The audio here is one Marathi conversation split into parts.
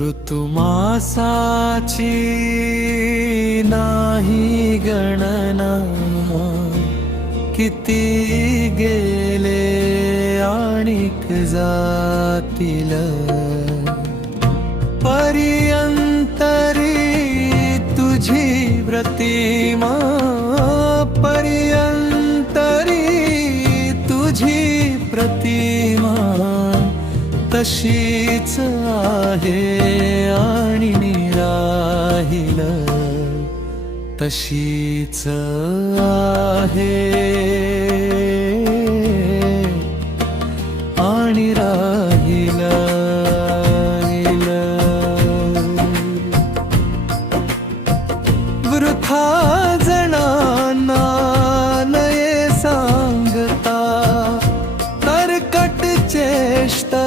ऋतुमासाची नाही गणना, किती गेले आणिक जातील. पर्यंतरी तुझी प्रतिमा, पर्यंतरी तुझी प्रतिमा तशीच आहे आणि निराहिल तशीच आहे आणि राहिल. वृथा जणांना नये सांगता, तरकट चेष्टा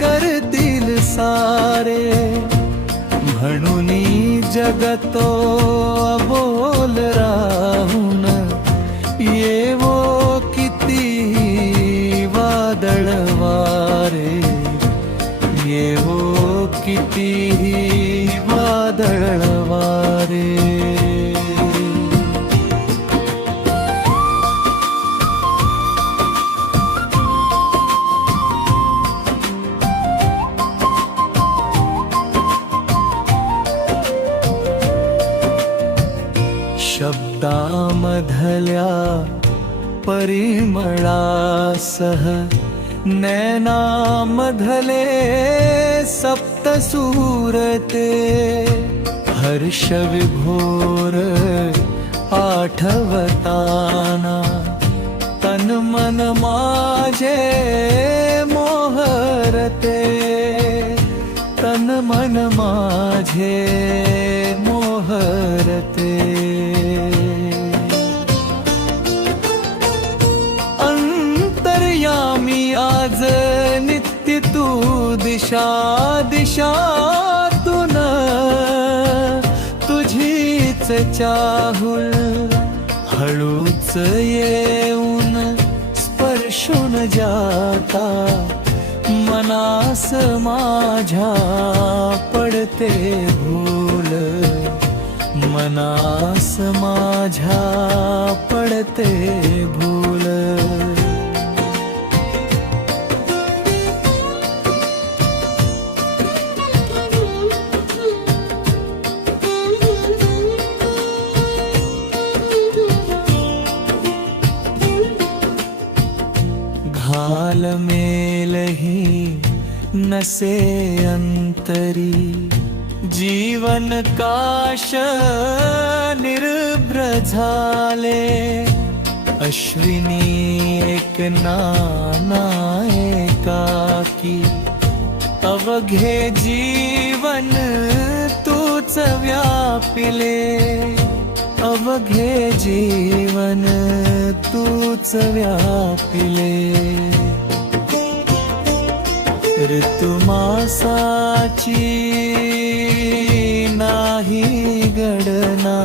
करतील सारे. म्हणून जगतो अबोल राहून, येवो किती वादळ वारे, येवो किती वादळ वारे. शब्दामधल्या परिमळासह नैनामधले सप्तसूरते, हर्ष विभोर आठवताना तन मन माझे मोहरते, तन मन माझे मोहरते. अंतर्यामी आज नित्य तू दिशा दिशातून, तुझीच चाहुल हळूच येऊन स्पर्शून जाता. मनास माझ्या पडते भूल, मनास माझ्या पडते भूल. घाल मेलही नसे अंतरी, जीवन काश निर्भ्र झाले. अश्विनी एक नाना एकाकी, अवघे जीवन तूच व्यापिले, अवघे जीवन तूच व्यापिले. ऋतुमासाची नाही गणना,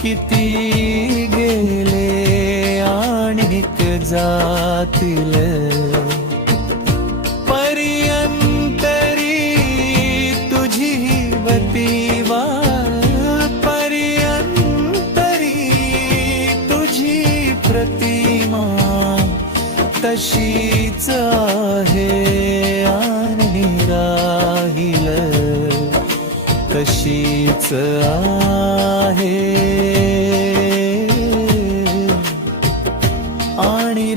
किती गेले आणिक जातील. पर्यंतरी तुझी वतीवा, पर्यंतरी तुझी प्रतिमा तशीच आहे आणि राहिल तशीच आहे आणि